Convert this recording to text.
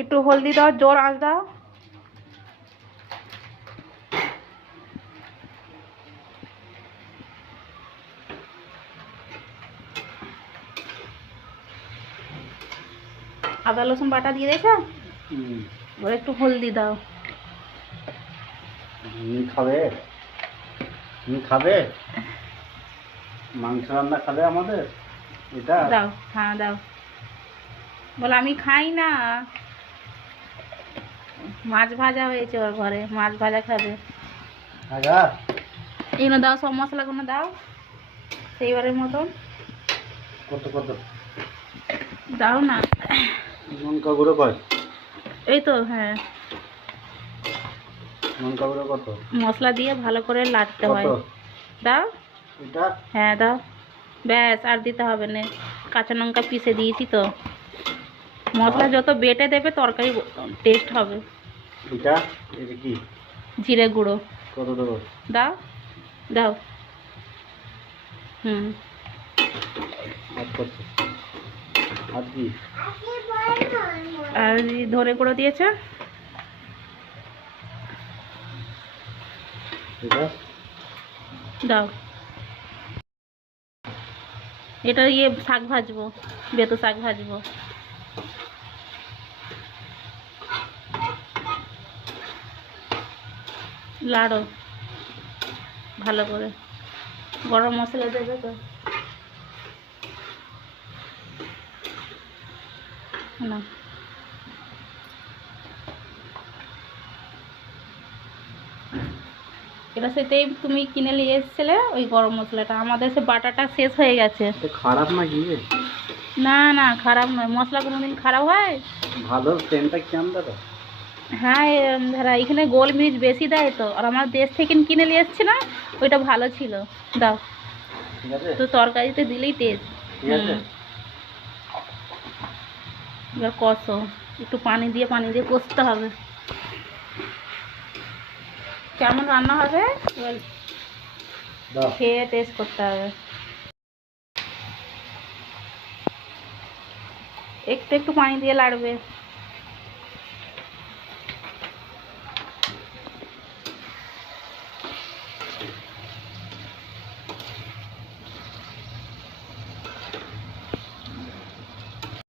একটু হলদি দাও, জোর আঁচ দাও। আদা রসুন বাটা দিয়ে দিয়েছো, এবার একটু হলদি দাও। খাবে খাবে মাংস রান্না খাবে আমাদের এটা দাও, হ্যাঁ দাও। বলে আমি খাই না, মাছ ভাজা হয়েছে ওর ঘরে, মাছ ভাজা খাবে। আগা এগুলো দাও, সব মশলাগুলো দাও সেইবারের মতন। কত কত দাও না, লঙ্কা গুঁড়ো কয়? এই তো, হ্যাঁ। লঙ্কা গুঁড়ো কত? মশলা দিয়ে ভালো করে লাড়তে হয়। দাও, এটা হ্যাঁ দাও। ব্যাস, আর দিতে হবে না, কাঁচা লঙ্কা পিষে দিয়েছি তো। মশলা যত বেটে দেবে তরকারি টেস্ট হবে। এটা এটা কি? জিরে গুঁড়ো। কত দেবো? দাও দাও। হুম। আর কত? আর কি? আর ধনে গুঁড়ো দিয়েছে। এটা দাও। এটা শাক ভাজবো, বেতো শাক ভাজবো। লাড়ো ভালো করে। গরম মশলা দেবে তো না? এটা সেটাই তুমি কিনে নিয়ে এসেছিলে, ওই গরম মশলাটা। আমাদের সে বাটাটা শেষ হয়ে গেছে। খারাপ না কি? না না, খারাপ নয়। মশলা কোনোদিন খারাপ হয়? ভালো সেন্টটা কেমন দাদা? হ্যাঁ, ধরা এখানে গোলমরিচ বেশি দেয় তো, আর আমার দেশ থেকে কিনে নিয়ে এসছি না, ওইটা ভালো ছিল। দাও, ঠিক আছে তো তরকারিতে দিলেই টেস্ট। ঠিক আছে। এবার কষো, একটু পানি দিয়ে কষতে হবে। কেমন রান্না হবে এবার দাও খেয়ে টেস্ট করতে হবে। একটু একটু পানি দিয়ে লাড়বে।